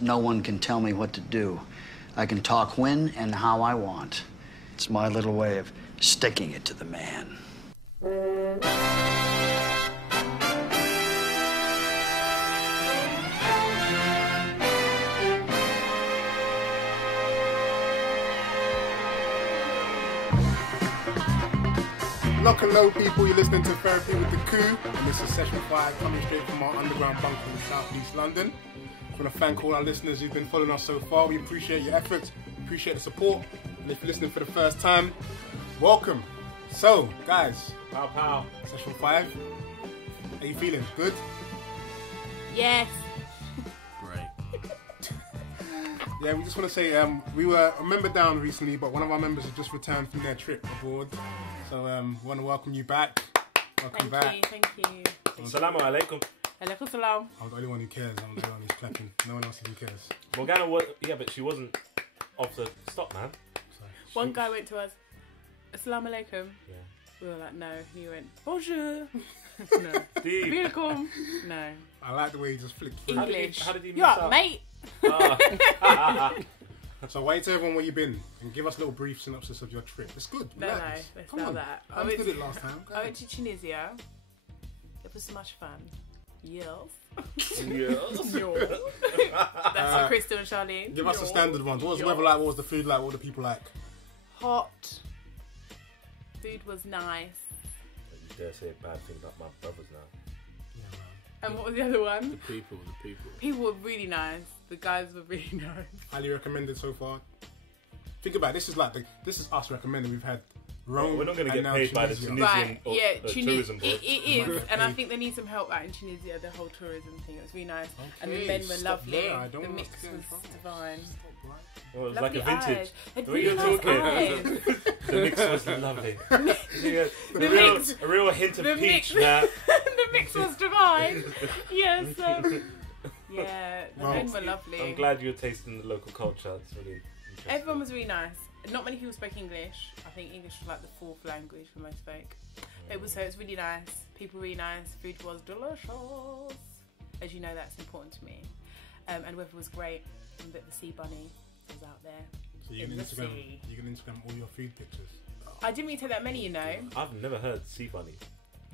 No one can tell me what to do. I can talk when and how I want. It's my little way of sticking it to the man. Lock and low, people. You're listening to Therapy with the Coup, and this is session 5 coming straight from our underground bunker in South East London. I want to thank all our listeners who've been following us so far. We appreciate your efforts, appreciate the support, and if you're listening for the first time, welcome. So, guys, Pow. session 5. How you feeling? Good? Yes. Great. Yeah, we just want to say we were a member down recently, but one of our members has just returned from their trip abroad. So we want to welcome you back. Welcome back. Thank you. Assalamu alaikum. Alaikum salam. I'm the only one who cares. I'm the only one who's clapping. No one else even cares. Morgana was, yeah, but she wasn't off the stop, man. Sorry. One guy went to us, Assalamu alaikum. Yeah. We were like, no. He went, bonjour. No. Deep. Welcome. No. I like the way he just flicked through. English. How did he You're mess up, up? mate. So why tell everyone where you've been and give us a little brief synopsis of your trip. It's good. No, Relax. let's Come not on. that. I did it last time. Go I ahead. went to Tunisia. It was so much fun. Yes. Yes. That's for Crystal and Charlene. Give us the standard ones. What was the weather like? What was the food like? What were the people like? Hot. Food was nice. You dare say a bad thing about my brothers now. Yeah, man. And what was the other one? The people. People were really nice. The guys were really nice. Highly recommended so far. Think about it. This is us recommending. We've had Rome. We're not going to get and now paid by the Tunisia. Tunisian Right, yeah, tourism board. it is, Right. and I think they need some help out in Tunisia, the whole tourism thing. It was really nice. And the Okay, men were stop lovely. there. I don't The want mix us to get in was trouble. divine. Stop, right? Well, it was Lovely like a vintage. eyes. They had The way really you're nice talking. eyes. The mix was lovely. mix. A real hint of The peach mix. there. The mix was divine. Yes. Yeah, the Well, men were lovely. I'm glad you're tasting the local culture. It's really interesting. Everyone was really nice. Not many people spoke English. I think English was like the fourth language for most folk. It was really nice. People really nice. Food was delicious. As you know, that's important to me. And weather was great. And the sea bunny was out there. So you In can the Instagram. sea. You can Instagram all your food pictures. I didn't really take that many, you know. I've never heard sea bunny.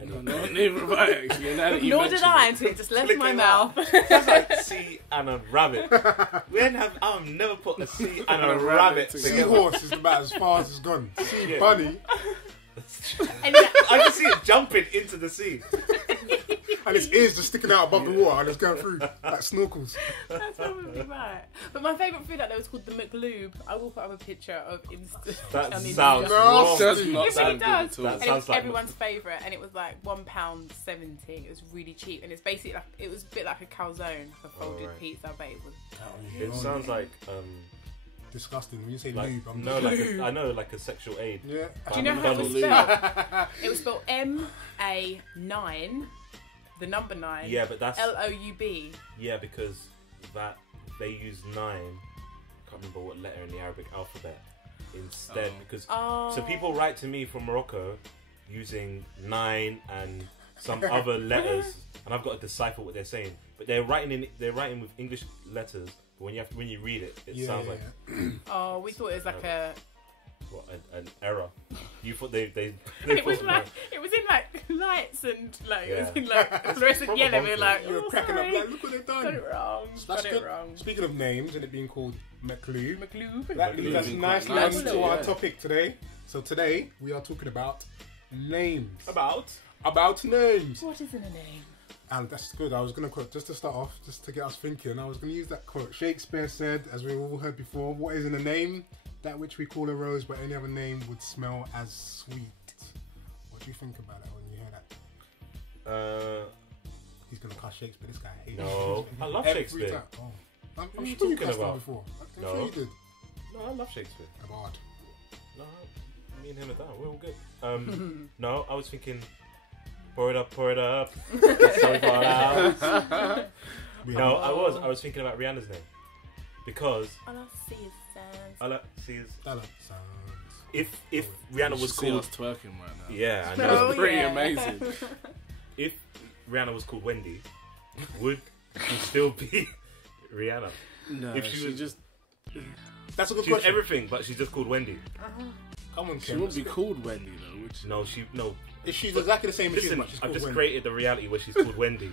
No, neither have I actually. Now that you Nor did mention I it. until it just left Flick my it mouth. Sounds like sea and a rabbit. I've never put a sea and a rabbit together. Seahorse is about as far as it's gone. Sea Yeah. bunny, And yeah, I can see it jumping into the sea. and its ears just sticking out above the water and it's going through like snorkels. that's probably right. But my favourite food out there was called the McLoob. I will put up a picture of Insta. That on the sounds Insta. wrong. Does not It sound really good does. at all. That And it sounds was like everyone's favourite, and it was like £1.70. It was really cheap, and it's basically like it was a bit like a calzone, like a folded right. pizza. I bet it was. It sounds like Disgusting. When you say like lube, I'm no, like a, I know, like a sexual aid. yeah. Do you know how it was McDonald's. spelled? It was spelled MA9, the number 9. Yeah, but that's LOUB. yeah because that they use 9. I can't remember what letter in the Arabic alphabet instead because so people write to me from Morocco using 9 and some other letters, and I've got to decipher what they're saying. But they're writing with English letters. But when you read it, it sounds like Oh, we thought it was like an error. You thought they it was thought- like it was in like lights and like it was Yeah. in like fluorescent proper yellow. We were bonkers. like, You were oh, cracking sorry. up like, look what they've Got done. it wrong. That's Got good. it wrong. Speaking of names and it being called McLoob, McLoob. that leads us McLoob. nicely Quite on nice, to our yeah. topic today. So today we are talking about names. about. About names. What is in a name? And that's good. I was going to quote, just to start off, just to get us thinking, I was going to use that quote. Shakespeare said, as we've all heard before, what is in a name? That which we call a rose, but any other name would smell as sweet. What do you think about that when you hear that? He's going to cuss Shakespeare. This guy hates No, Shakespeare. I love Every Shakespeare. time. Oh. I'm What are you sure you talking cussed him about? before. I'm No. sure you did. No, I love Shakespeare. About. No, me and him are down. We're all good. No, I was thinking, pour it up, pour it up. So far out. No, I was thinking about Rihanna's name because All I see is sands. all I see is That sounds. if Rihanna You was should see called us twerking right now. yeah, I That know. was pretty yeah. amazing. If Rihanna was called Wendy, would she still be Rihanna? No, if she was just... That's a good she's question. everything, but she's just called Wendy. Come on, She Ken. wouldn't be called Wendy, though, would she? No. If she's exactly the same as Listen, but she's I've called just Wendy. created the reality where she's called Wendy.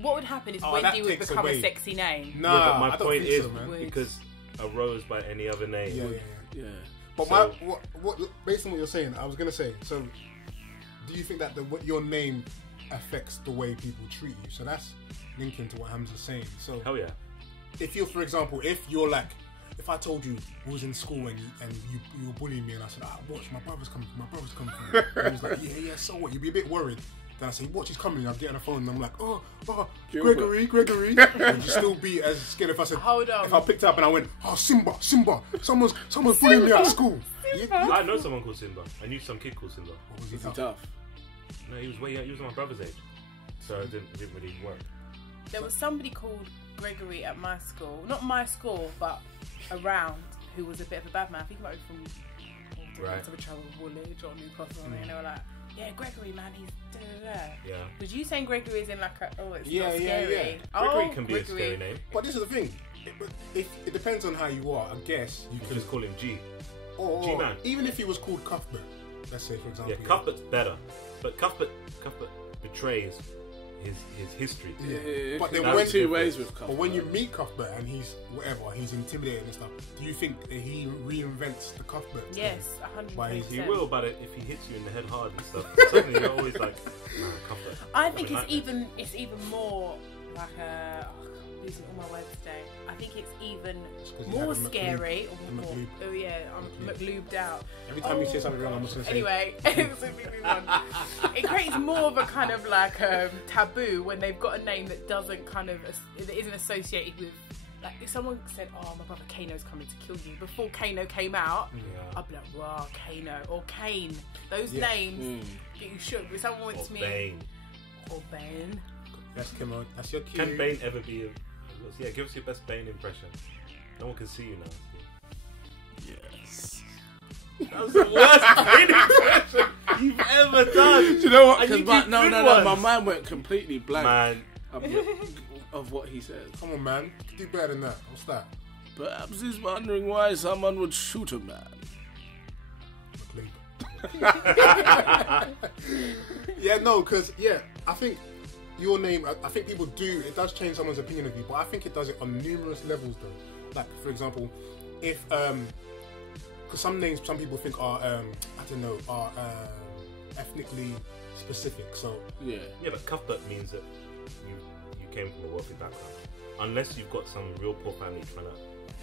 What would happen is Oh, Wendy that would takes become away. a sexy name. Nah, Yeah, but I my don't point think is so, man. because a rose by any other name. Yeah. Yeah. But So- what based on what you're saying, I was gonna say. So, do you think that what your name affects the way people treat you? So that's linking to what Hamza's saying. So, Hell yeah. if you're, for example, if you're like, if I told you we was in school and you were bullying me and I said, watch, my brother's coming. And he was like, yeah, so what? You'd be a bit worried. Then I say, watch, he's coming. I'll get on the phone and I'm like, Gregory. Would you still be as scared if I said, Hold on. if I picked up and I went, Simba, someone's bullying me at school. I know someone called Simba. I knew some kid called Simba. What was Is he he tough? No, he was way young. He was my brother's age. So it didn't really work. There was somebody called Gregory at my school. Not my school, but around, who was a bit of a bad man. I think he might be from Right. of a travel Woolwich or Newcastle, and they were like, yeah, Gregory, man, he's da-da-da. Yeah. Was you saying Gregory is in like a, it's Yeah, not yeah, scary? yeah. Gregory can be Gregory. a scary name. But this is the thing. It depends on how you are. I guess you You can just call him G. or G-Man. even if he was called Cuthbert, let's say for example. Yeah, Cuthbert's better. But Cuthbert betrays his history. Yeah. But then That's when two ways with but Cuthbert. when you meet Cuthbert and he's whatever, he's intimidating and stuff. Do you think that he reinvents the Cuthbert? Yes, Why 100%. is He will, but if he hits you in the head hard and stuff, suddenly you're always like, nah, Cuthbert. I think Like it's even more like a. I'm losing all my words today. I think it's even 'cause you more had a scary. A Or more, McLoob. oh yeah, I'm McLoobed out. Every time you say something wrong, I'm just gonna say. Anyway, so we move on. It creates more of a kind of like taboo when they've got a name that doesn't kind of that isn't associated with. Like if someone said, "Oh, my brother Kano's coming to kill you," before Kano came out, Yeah. I'd be like, "Wow, Kano or Kane." Those Yeah. names get you shook. If someone went Or to me, Bane. or Bane. That's Kimo. That's your cue. Can Bane ever be a... Yeah, give us your best Bane impression. No one can see you now. Yes. That was the worst Bane impression you've ever done. Do you know what? And you 'Cause do no, good my ones. mind went completely blank Man, of what he said. Come on, man. Do better than that. What's that? Perhaps he's wondering why someone would shoot a man. Yeah, no, because I think your name. I think people do. It does change someone's opinion of you, but I think it does it on numerous levels, though. Like, for example, if because some names some people think are are ethnically specific. So Yeah. yeah, but Cuthbert means that you came from a wealthy background. Unless you've got some real poor family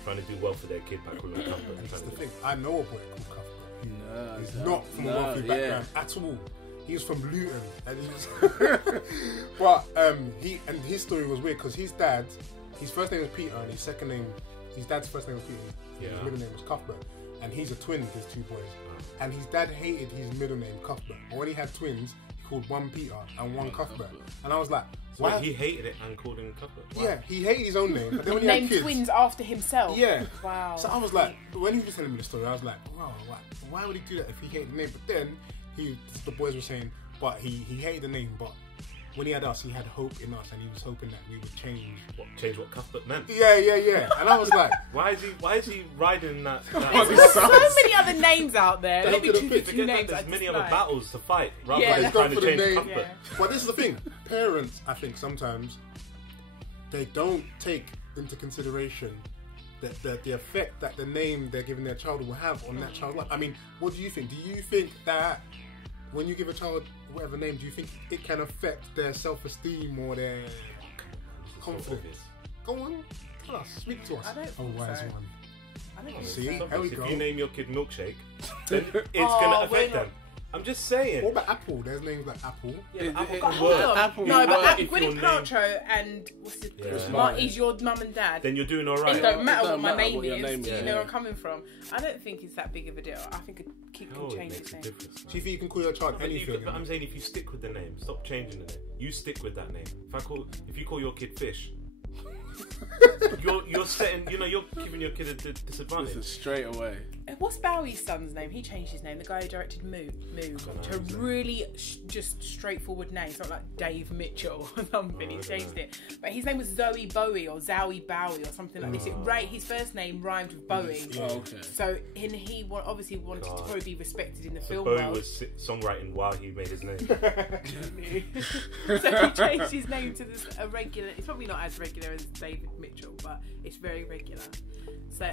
trying to do well for their kid by calling him Cuthbert. that's the thing. I know a boy called Cuthbert. No, He's not from a wealthy background at all. He was from Luton, and he was but his story was weird because his first name was Peter, and his dad's first name was Peter. Yeah. His middle name was Cuthbert, and he's a twin. There's two boys, and his dad hated his middle name Cuthbert. But when he had twins, he called one Peter and one Cuthbert, and I was like, So why? he hated it and called him Cuthbert. Wow. Yeah, he hated his own name, but then when he had Named kids, twins after himself. yeah. Wow. So I was like, when he was telling me the story, I was like, wow, why would he do that if he hated the name? But then the boys were saying, but he hated the name, but when he had us, he had hope in us, and he was hoping that we would change. Change what Cuthbert meant. Yeah. And I was like, Why is he riding that? There's so many other names out there. Let me choose a few Forget that names. there's I many dislike. other battles to fight rather Yeah. than He's trying gone to for the change name. Cuthbert. Yeah. but this is the thing. Parents, I think sometimes they don't take into consideration the effect that the name they're giving their child will have on that child's life. I mean, what do you think? Do you think that when you give a child whatever name, do you think it can affect their self-esteem or their confidence? Go on, tell us, speak to us. I don't think wise so. one. I don't think See, so. there we If go. you name your kid Milkshake, then it's Oh, gonna we're affect not- them. I'm just saying. What about Apple? There's names like Apple. Yeah, It- Apple it- can Hold work. on. Apple No, will but work if Gwyneth your name- Paltrow and what's his Yeah. Martin is your mum and dad. Then you're doing It alright. don't matter It what my don't matter name what your is. name Do you is, know yeah. where I'm coming from? I don't think it's that big of a deal. I think a kid can Oh, it change makes its a name. difference. Do you think you can call your child But anything? but I'm saying if you stick with the name, stop changing the name. You stick with that name. If you call your kid Fish, you're setting. You're giving your kid a This disadvantage. is straight away. Oh, What's Bowie's son's name? He changed his name. The guy who directed Moo to a really just straightforward name. It's not like Dave Mitchell or something. He changed it. But his name was Zoe Bowie or Zowie Bowie or something like this. His first name rhymed with Bowie. Oh, okay. So he obviously wanted to probably be respected in the film Bowie world. was songwriting while he made his name. So he changed his name to this a regular. It's probably not as regular as David Mitchell, but it's very regular. So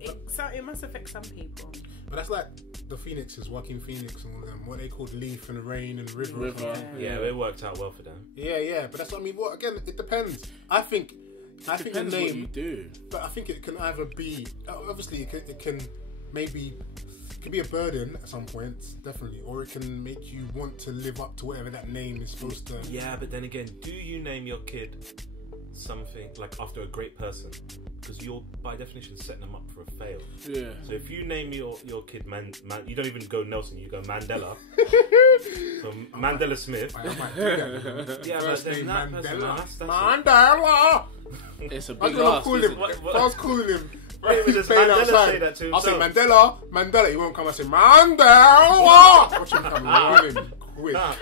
it must affect some people. But that's like the Phoenixes, Joaquin Phoenix and all of them. What they called Leaf and Rain and River. Yeah, it worked out well for them. Yeah. But that's what I mean. Again, it depends. I think the name. What you do. But I think it can either be. Obviously, it can maybe. Can be a burden at some points, definitely, or it can make you want to live up to whatever that name is supposed to. Yeah, but then again, do you name your kid something like after a great person? Because you're by definition setting them up for a fail. Yeah. So if you name your kid man, you don't even go Nelson, you go Mandela. So Mandela Smith. I might do that. Yeah, First but then name that Mandela. person, Mandela. It's a I was big gonna ask. call him. I was calling him. Wait, He's does playing Mandela outside. say that to I'll say himself? Mandela. He won't come. I say Mandela. Watch him come running quick. Nah.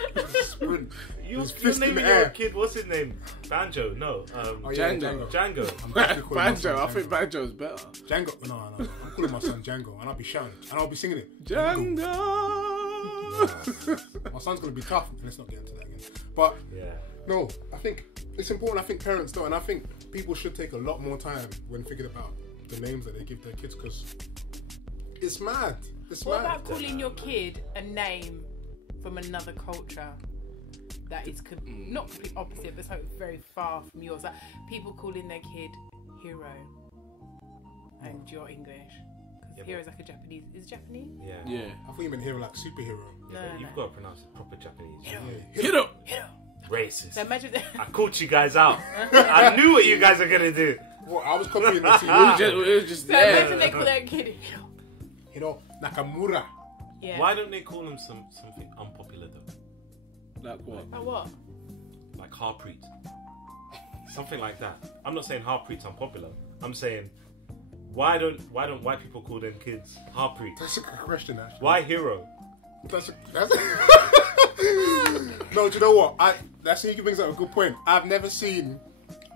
Sprint. You're His fist in naming the your air. kid, what's his name? Banjo? No. Yeah, Django. Django. I'm definitely calling my son Banjo. I think Banjo's better. Django. No. I'm calling my son Django, and I'll be shouting, and I'll be singing it. Django. My son's gonna be tough. Let's not get into that again. But Yeah. no, I think it's important. I think parents don't, and I think people should take a lot more time when thinking about the names that they give their kids, because it's mad. It's What mad. about calling your kid a name from another culture that is not completely opposite, but something very far from yours? Like people calling their kid Hero, and you're English. Because Hero is like a Japanese. Is it Japanese? Yeah. Yeah. I thought you meant hero like superhero. Yeah, but you've got to pronounce it proper Japanese. Hit him. Racist. So imagine I caught you guys out. I knew what you guys are gonna do. Well, I was copying the It TV. was just So imagine there. they call their kid Hero. Nakamura. Yeah. Why don't they call him something unpopular though? Like what? Oh, what? Like Harpreet. Something like that. I'm not saying Harpreet's unpopular. I'm saying why don't white people call them kids Harpreet? That's a good question, actually. Why Hero? That's No, do you know what? That's he brings up a good point. I've never seen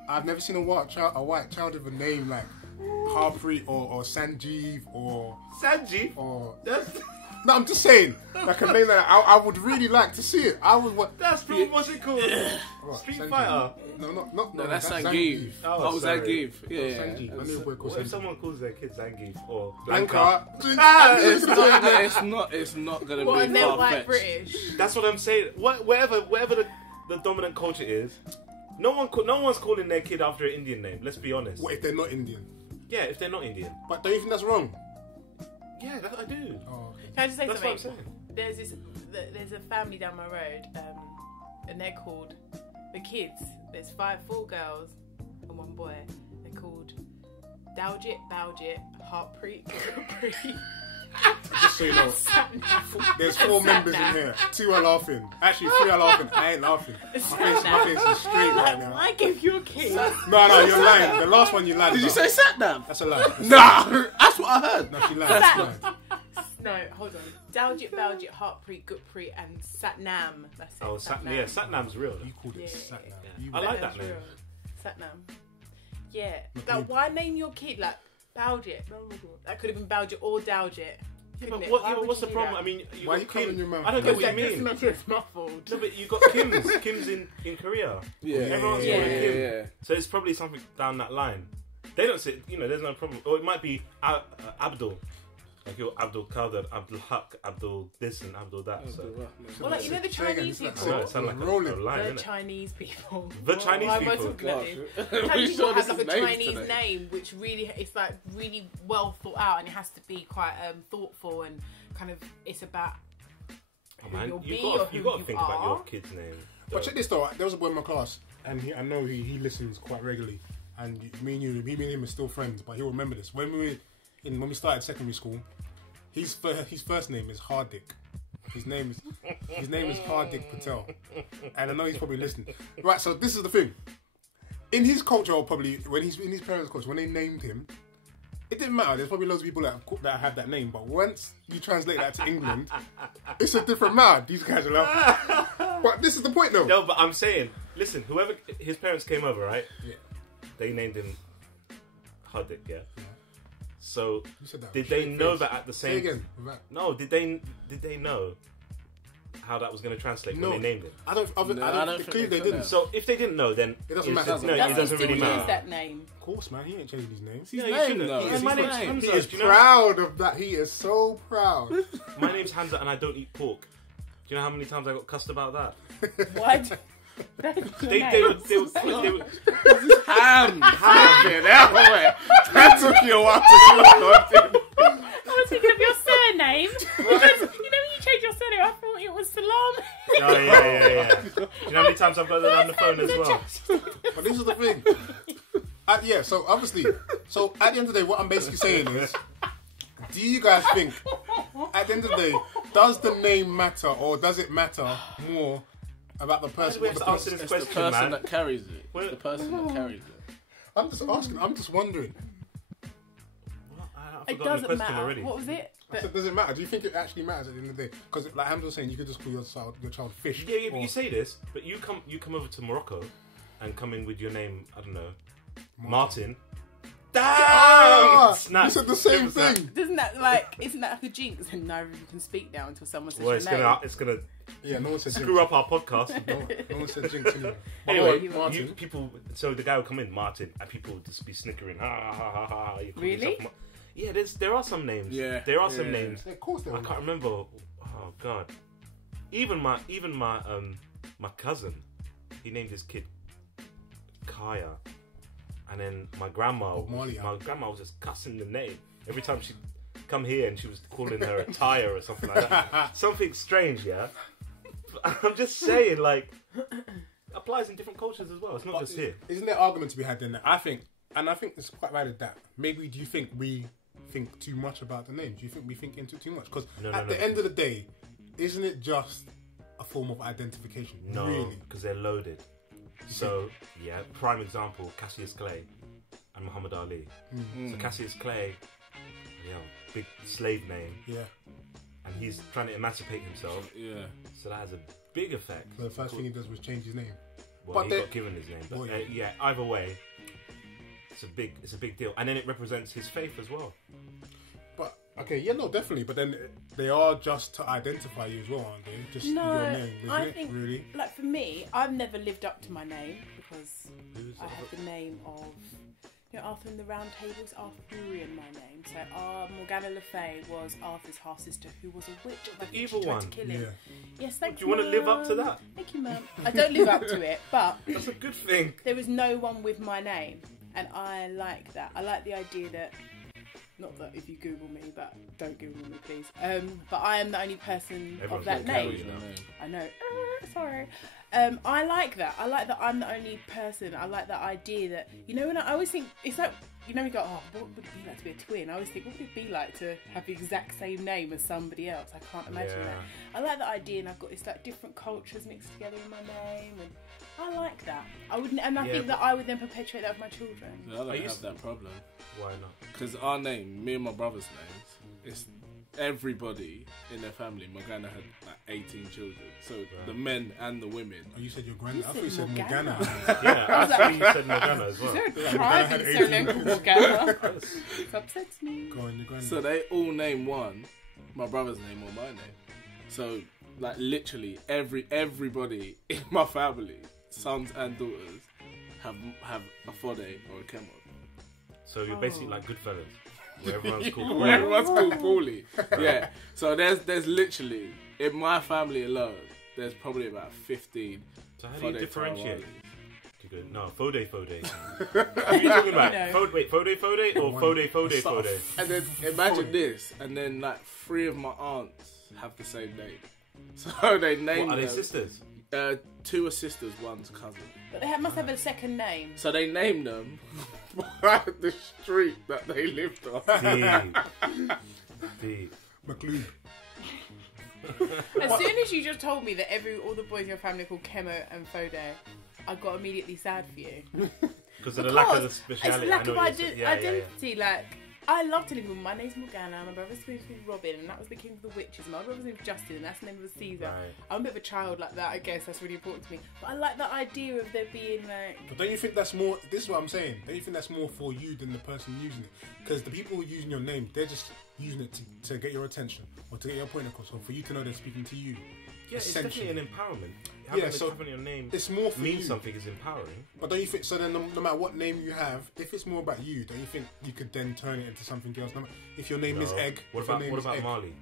a white child with a name like Harpreet or Sanjeev or Sanjeev? That's no, I'm just saying, like a name that I would really like to see it. I would want. that's from what's it called? What, Street Sanjeev? Fighter. No, That's Zangief. Oh, sorry. Zangief. Yeah. Sanjeev. I knew a boy called What if Sanjeev. someone calls their kid Zangief or Blanca. It's not gonna What, be and they're far white fetched. British? That's what I'm saying. Wherever the dominant culture is, no one's calling their kid after an Indian name. Let's be honest. What if they're not Indian? Yeah, if they're not Indian. But don't you think that's wrong? Yeah, I do. Oh, okay. Can I just say That's what I'm something? saying. There's a family down my road, and they're called the kids. There's 4 girls and 1 boy. They're called Daljit, Baljit, Harpreet, Capri. Just so you know, there's 4 members in here. 2 are laughing. Actually, 3 are laughing. I ain't laughing. My face is straight right now. I give you a kid. No, you're lying. The last one you lied Did you about. say Satnam? That's a lie. Nah, that's what I heard. No, she lied. She lied. No, hold on. Daljit, Baljit, Harpreet, Guppreet, and Satnam. That's it. Oh, Satnam's real. You called it Yeah. Satnam. You I like Satnam's that name. real. Satnam. Yeah. Like, why name your kid like Baljit? That could have been Baljit or Daljit. Yeah, couldn't but it? what, Why yeah, would what's you the do problem? that? I mean, Why are you got covering Kim. your mouth? I don't know what you That just mean. makes it muffled. No, but you got Kim's in Korea. Yeah, Everyone's yeah, calling Kim. yeah. So it's probably something down that line. They don't say, there's no problem. Or it might be Abdul. Like you're Abdul Kader, Abdul Haq, Abdul this and Abdul that. So. Well, like, you know the Say again, Chinese it's I like- know, people? it sounds like Rolling. a line, The innit? Chinese people. The Chinese Why am I people. talking like this? Gosh. Chinese people Sure have this like a is names Chinese today. name, which really it's like really well thought out, and it has to be quite thoughtful and kind of it's about Oh, who man, you'll you be gotta, or who you gotta you think are. about your kid's name. But check this though. There was a boy in my class, and I know he listens quite regularly. And me and him are still friends. But he'll remember this. When we started secondary school, his first name is Hardik. His name is Hardik Patel. And I know he's probably listening. Right. So this is the thing. In his culture, or probably when he's in his parents' culture, when they named him, it didn't matter. There's probably loads of people that have that name, but once you translate that to England, it's a different matter. These guys are like, but this is the point, though. No, but I'm saying, listen, whoever his parents came over, right? Yeah. They named him Huddick, yeah. So You said that did with they straight know face. that at the Say same? again. With that. No, did they know how that was going to translate when they named it? I don't think think they they didn't. could. So if they didn't know, then It doesn't matter. No, Does it he doesn't still really use matter. that name? Of course, man. He ain't changed his name. His No, you name, shouldn't. though. He is. His My name's name. Hamza. He is Do you know? proud of that. He is so proud. My name's Hamza, and I don't eat pork. Do you know how many times I got cussed about that? What? That's your They name. were Ham. That took you a while to do. I was thinking of your surname. Because, you know when you change your surname, I thought it was Salam. Oh, yeah. Do you know how many times I've got that on the phone as well? But this is the thing. Yeah, so obviously, so at the end of the day, what I'm basically saying is, do you guys think, at the end of the day, does the name matter, or does it matter more about the person? we have to answer this It's the question, person man. that carries it. Well- It's the person that carries it. I'm just asking. I'm just wondering. I've It forgotten the doesn't question matter. already. What was it? So does it matter? Do you think it actually matters at the end of the day? Because like Hamza was saying, you could just call your child Fish. Yeah, but or you say this, but you come over to Morocco and come in with your name, I don't know, Martin. Damn! Ah, Snap. you said the same Snap. thing. Isn't that like a jinx? And neither of you can speak now until someone says Well, your it's name. gonna Yeah, no one said screw up our podcast. No one said jinx anyway. Anyway, Martin. people. So the guy will come in, Martin, and people will just be snickering. Ha ha ha ha ha. You call Really? yourself yeah, there are some names. Yeah. There are some Yeah. names. Yeah, of course they I can't remember. Oh God. Even my cousin, he named his kid Kaya, and then my grandma was just cussing the name every time she'd come here, and she was calling her a tire or something like that. Something strange, yeah. But I'm just saying, like, applies in different cultures as well. It's not just here. Isn't there argument to be had then? I think it's quite valid that maybe do you think we think too much about the name? Do you think we think into it too much? Because at the end of the day, isn't it just a form of identification? No, Really? because they're loaded. So, yeah, prime example, Cassius Clay and Muhammad Ali. So Cassius Clay, big slave name, Yeah. and he's trying to emancipate himself. Yeah. So that has a big effect. So the first thing he does was change his name. Well, But he they- got given his name. But Well, yeah, either way, it's a big deal. And then it represents his faith as well. But okay, yeah, no, definitely. But then they are just to identify you as well, aren't they? Just No, your name, isn't I it? think, Really? like for me, I've never lived up to my name because Who's I have the name of, Arthur in the Round Table is Arthurian, my name. So Morgana Le Fay was Arthur's half sister, who was a witch. The I think evil she tried one. to kill him. Yeah. Yes, thank Do you want to live up to that? Thank you, Mum. I don't live up to it, but That's a good thing. there was no one with my name, and I like that. I like the idea that, not that if you Google me, but don't Google me, please. But I am the only person Everyone's of that gonna name. carry you now. I know. Sorry. I like that. I like that I'm the only person. I like that idea that, when I always think, it's like, we go, oh, what would it be like to be a twin? I always think, what would it be like to have the exact same name as somebody else? I can't imagine that. I like that idea, and I've got this like different cultures mixed together in my name, and I like that. I think that I would then perpetuate that with my children. I don't have that problem. Why not? Because our name, me and my brother's names, it's everybody in their family. Morgana had like 18 children. So the men and the women. Oh, you said your granddad. I thought you You said said Morgana. Yeah, I was I like- think you said Morgana as Is well. there a Morgana tribe had in 18 Surname called Morgana? It upsets me. Go on, your granddad. So they all name one, my brother's name or my name. So like literally everybody in my family, sons and daughters, have a Fode or a Kemo. So you're basically like Goodfellas, where everyone's called Where everyone's called Paulie. Yeah. So there's literally in my family alone, there's probably about 15. So how do you Fode differentiate? Tarawalis. You go, no, Fode. What are you talking about? No. Fode or Fode? And then imagine this, and then like 3 of my aunts have the same name. So they name What, are they them. sisters? 2 are sisters, 1's cousin. But they must have a second name. So they named them by the street that they lived on. Deep. McLeod. As soon as you just told me that all the boys in your family are called Kemo and Fode, I got immediately sad for you. Because of the lack of the It's speciality. lack I know of what you're saying. Yeah. identity. Like, I love telling people my name's Morgana, my brother's name was Robin, and that was the king of the witches. My brother's name was Justin, and that's the name of Caesar. Right. I'm a bit of a child like that, I guess. That's really important to me. But I like that idea of there being like. But don't you think that's more? This is what I'm saying. Don't you think that's more for you than the person using it? Because the people who are using your name, they're just using it to get your attention or to get your point across, or for you to know they're speaking to you. Yeah, it's definitely an empowerment. Having your name it's more for means you. something is empowering. But don't you think? So then, no matter what name you have, if it's more about you, don't you think you could then turn it into something else? If your name is Egg, what about Marley?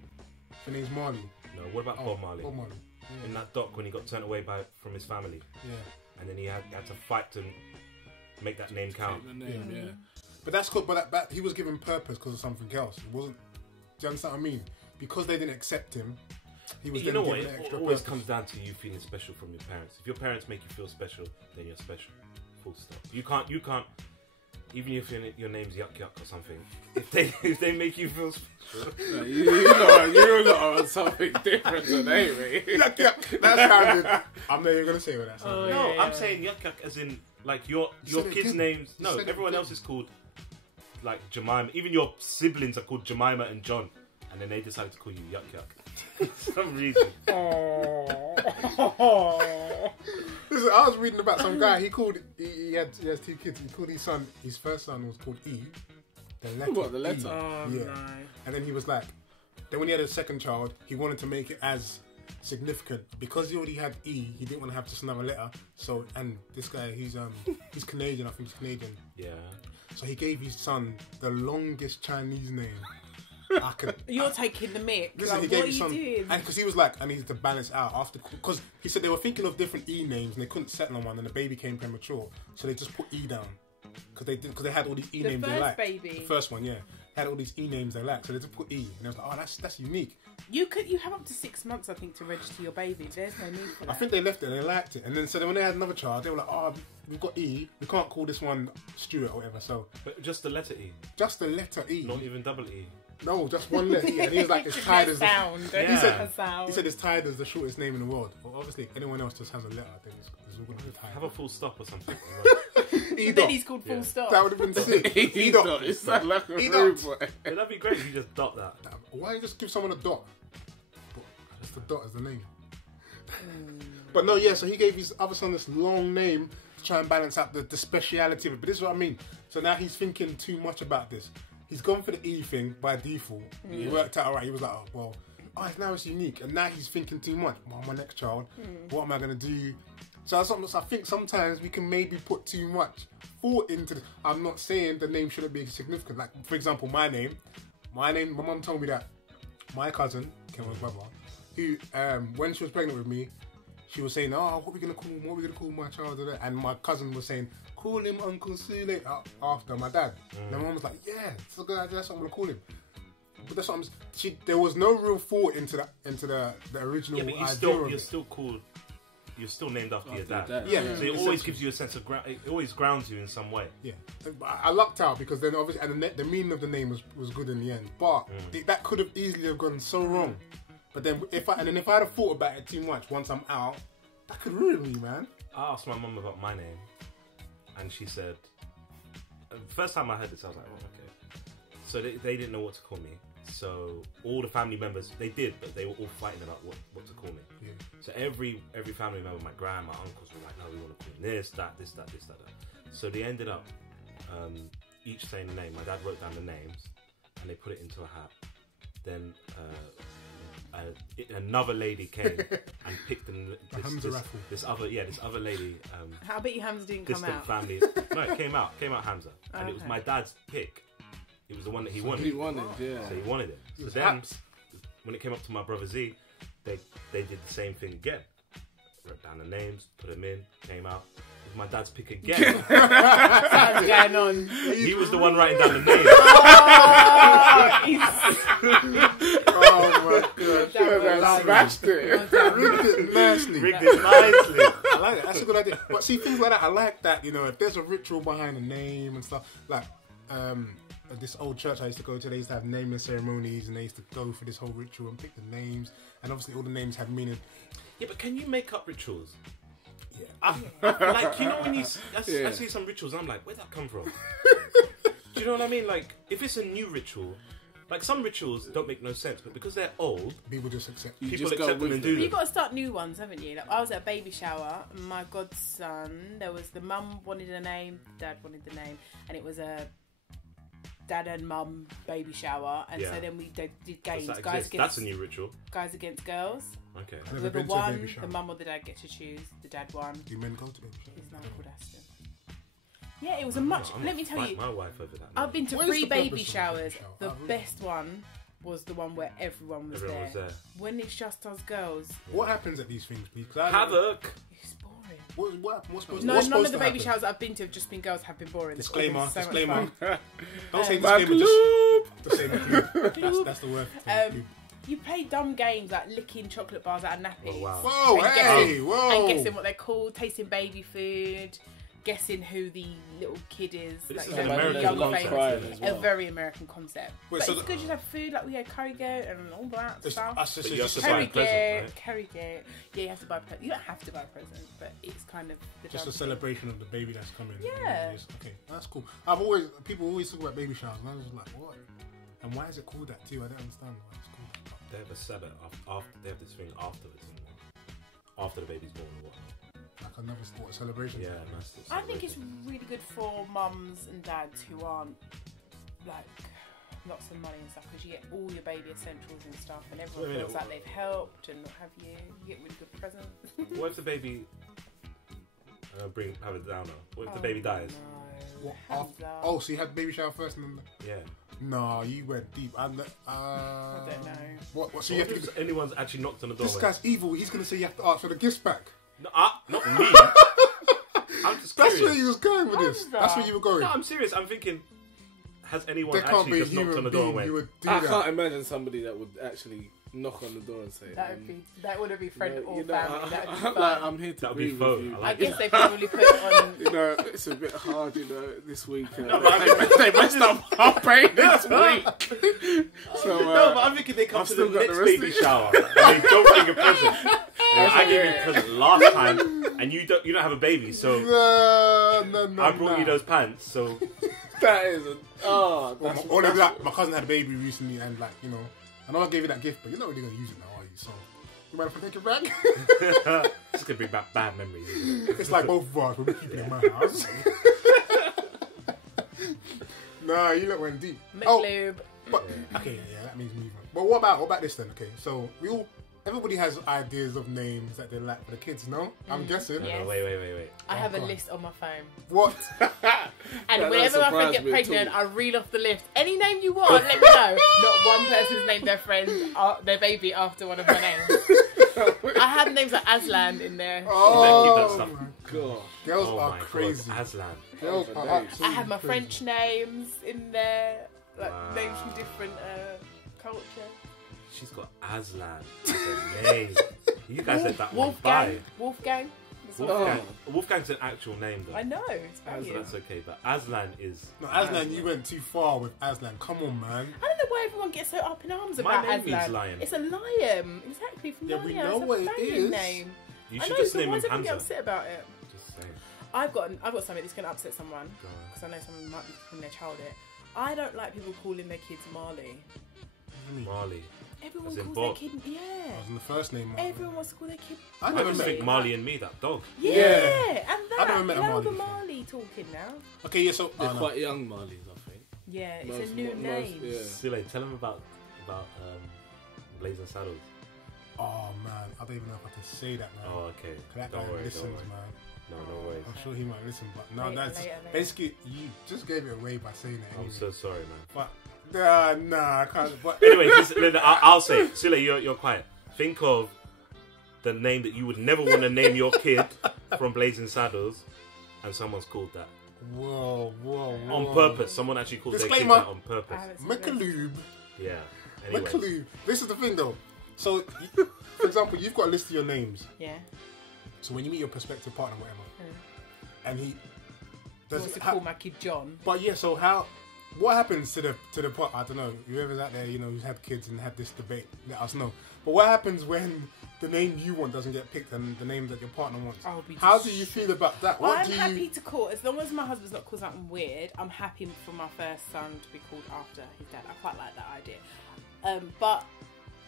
If your name's Marley. No, what about Bob Marley? Bob Marley. Yeah. In that doc when he got turned away from his family. Yeah. And then he had to fight to make that name count. Yeah. But that's cool. But he was given purpose because of something else. It wasn't. Do you understand what I mean? Because they didn't accept him. He was you know what? It It always comes down to you feeling special from your parents. If your parents make you feel special, then you're special. Full stop. You can't. Even if your name's Yuck Yuck or something, if they make you feel special, you lot are something different today, mate. Yuck Yuck. That sounded. I'm not even gonna say what that sounded. No, I'm saying Yuck Yuck as in like your kids' names. No, everyone else is called like Jemima. Even your siblings are called Jemima and John, and then they decided to call you Yuck Yuck. For some reason. Listen, I was reading about some guy. He has 2 kids. He called his first son was called E. The letter. E. Oh, yeah. no. And then he was like, then when he had a second child, he wanted to make it as significant because he already had E. He didn't want to have just another letter. So, and this guy, he's Canadian. I think he's Canadian. Yeah. So he gave his son the longest Chinese name. You're taking the mic. Listen, like, he gave what his son, doing? and because he was like, I needed to balance out after, because he said they were thinking of different E names and they couldn't settle on one, and the baby came premature, so they just put E down because they had all these E names they liked. Baby. The first one, yeah, had all these E names they liked, so they just put E, and they was like, oh, that's unique. You have up to 6 months, I think, to register your baby. There's no need for that. I think they left it and they liked it, and then so then when they had another child, they were like, oh, we've got E, we can't call this one Stuart or whatever, so But just the letter E, just the letter E, not even double E. no, just one letter E, and he was like, it's tired as sound. He said sound. it's tired as the shortest name in the world. Well, obviously, anyone else just has a letter. I think it's all going to be tired. Have a full stop or something. Then he's called full stop. That would have been sick. It sounds like a rude boy. Yeah, that'd be great if you just dot that. Why don't you just give someone a dot? Just the dot as the name. But no, yeah, so he gave his other son this long name to try and balance out the speciality of it. But this is what I mean. So now he's thinking too much about this. He's gone for the E thing by default. It worked out alright. He was like, oh, well, now it's unique. And now he's thinking too much. Well, my next child, what am I going to do? So I think sometimes we can maybe put too much thought into this. I'm not saying the name shouldn't be significant. Like, for example, my name, my mum told me that my cousin, Kevin's brother, who, when she was pregnant with me, she was saying, oh, what are we going to call my child? And my cousin was saying, call him Uncle Sule after my dad. And my mum was like, yeah, it's a good idea, that's what I'm going to call him. But that's what there was no real thought into the original idea of it. You're still named after your dad. Yeah. So it always gives you a sense of it always grounds you in some way. Yeah. I lucked out because then obviously, and the meaning of the name was good in the end. But that could have easily have gone so wrong. But then if I had have thought about it too much once I'm out, that could ruin me, man. I asked my mum about my name, and she said, the first time I heard this, I was like, oh, okay. So they didn't know what to call me. So all the family members, they did, but they were all fighting about what to call me. Yeah. So every family member, my grand, my uncles were like, no, we want to call him this, that. So they ended up each saying the name. My dad wrote down the names, and they put it into a hat. Then another lady came and picked this other lady. How about your Hamza didn't come out? Family. No, it came out Hamza, and it was my dad's pick. It was the one that he wanted. He wanted, yeah. So he wanted it. So then, when it came up to my brother Z, they did the same thing again. Wrote down the names, put them in, came out. It was my dad's pick again. What's going on? He was the one writing down the names. Oh my god! Smashed it. Rigged it nicely. I like it. That's a good idea. But see, things like that, I like that. You know, if there's a ritual behind a name and stuff, like this old church I used to go to, they used to have naming ceremonies, and they used to go for this whole ritual and pick the names, and obviously all the names have meaning. Yeah, but can you make up rituals? Yeah. Like, you know, when I see some rituals, I'm like, where'd that come from? Do you know what I mean? Like, if it's a new ritual, like some rituals don't make no sense, but because they're old, People just accept. people accept them and do You've them. got to start new ones, haven't you? Like, I was at a baby shower. My godson, there was the mum wanted a name, dad wanted the name, and it was a dad and mum baby shower. And so then we did games. That's a new ritual. Guys against girls. Okay. I've never Whoever been to a won, baby shower. the mum or the dad get to choose. The dad won. Do men go to baby showers? His name called Aston. Yeah, it was a much. I'm Let me tell you, my wife over that. I've been to What is 3 the purpose baby of a showers. baby shower? The I've really- best one was the one where everyone was there. When it's just us girls, What happens at these things, please? 'Cause I don't- Havoc. it's boring. What's supposed No, what's none supposed of the to baby happen? showers I've been to have just been girls have been boring. It's Disclaimer. always so much Disclaimer. fun. Don't say My disclaimer. club. Just say club. That's the word. You play dumb games like licking chocolate bars out of nappies. Oh, wow. Whoa, And hey, guessing- whoa. And guessing what they're called, tasting baby food, guessing who the little kid is. But this like, is you an know, American the young concept. famous- Crying as well. A very American concept. Wait, but so it's the- good to have food, like we had curry goat and all that stuff. But you have to buy Curry a present, right? goat, curry goat. Yeah, you have to buy a present. You don't have to buy a present, but it's kind of the Just a dumb thing. celebration of the baby that's coming. Yeah. Okay, that's cool. People always talk about baby showers, and I was just like, what? And why is it called that too? I don't understand why it's called that. They have a Sabbath after. They have this thing afterwards, after the baby's born and whatnot. Like another sport celebration. Yeah, nice. I think it's really good for mums and dads who aren't like lots of money and stuff, because you get all your baby essentials and stuff, and everyone Wait a feels minute. like they've helped and what have you. You get really good presents. What if the baby? Have a downer. What if the baby dies? No. What, Hands up. oh, so you had baby shower first, and then Yeah. no, you went deep. I don't know. What? So So you have to. if anyone's actually knocked on the door? This guy's evil. He's gonna say you have to ask for the gifts back. No, not me. I'm just That's curious. where you was going with this. Hamza. That's where you were going. No, I'm serious. I'm thinking, has anyone There can't actually be a just knocked on human the door and being went, you would do I that. can't imagine somebody that would actually knock on the door and say, That wouldn't be friend or you know, family. That would be fun. like, I'm here to That'd agree be faux. with you. I I like guess they probably put it on. You know, it's a bit hard, you know, this week. No, but I mean, they messed up our brain this week. So, no, but I'm thinking they come I've to the still got the next rest baby of it. shower and they don't bring a present. I gave you a present last time, and you don't have a baby, so No. I brought you those pants. So that is a... Oh, Or, that's... or they'd be like, my cousin had a baby recently, and like, you know, I know I gave you that gift, but you're not really gonna use it now, are you? So you might have to take it back. this could bring back bad memories. It's like both of us, but we keep it in my house. Nah, you look went deep. McLube. But okay, yeah, that means moving. But what about this then? Okay, so everybody has ideas of names that they like for the kids, no? I'm guessing. Yeah. No, wait. I have a God. list on my phone. What? And That whenever my friend surprised gets me at pregnant, all. I reel off the list. Any name you want, let me know. Not one person's named their friend, their baby after one of my names. I have names like Aslan in there. Oh, keep that stuff. my God. Girls Oh are my crazy. God, Aslan. Girls Oh, are my days. absolutely I have my crazy. French names in there, like Wow. names from different culture. She's got Aslan as a name. You guys let that one by. Wolfgang. Wolfgang's an actual name though. I know, it's So brilliant. that's okay, but Aslan is. No, Aslan, you went too far with Aslan. Come on, man. I don't know why everyone gets so up in arms My about name Aslan. means lion. It's a lion, exactly from Yeah, Narnia. we know it's a what it banging is. name. You I should know, just so name why him does everyone get Hamza. upset about it? Just saying. I've got something that's going to upset someone Go on. because I know someone might be calling their child it. I don't like people calling their kids Marley. Marley. Everyone As in calls Bob. their kid, I was in the first name. Marley. Everyone wants to call their kid. I I never just met think Marley and me, that dog. Yeah, Yeah. and that. I never met a Allow Marley the before. Marley talking now. Okay, yeah, so They're no. quite young Marleys, I think. Yeah, it's Most- a new most- name. yeah. Sile, tell him about Blazing Saddles. Oh man, I don't even know if I can say that, man. Oh, okay. That Don't guy worry, listens, don't worry. man. No worries. I'm sure he might listen, but no, Later, that's later. basically you just gave it away by saying it. Anyway. I'm so sorry, man. But nah, I can't. But Anyway, I'll say, Sile, you're quiet. Think of the name that you would never want to name your kid from Blazing Saddles, and someone's called that whoa. on purpose. Someone actually called their kid Disclaimer. that on purpose. I haven't seen this. McAloob. Yeah. Anyway, McAloob. This is the thing, though. So, for example, you've got a list of your names. Yeah. So when you meet your prospective partner, whatever, and he He does. wants to call my kid John. But yeah, so what happens to the pot? I don't know. Whoever's out there, you know, who's had kids and had this debate, let us know. But what happens when the name you want doesn't get picked and the name that your partner wants. be How do you feel about that? Well, I'm happy to call, as long as my husband's not called something weird, I'm happy for my first son to be called after his dad. I quite like that idea. But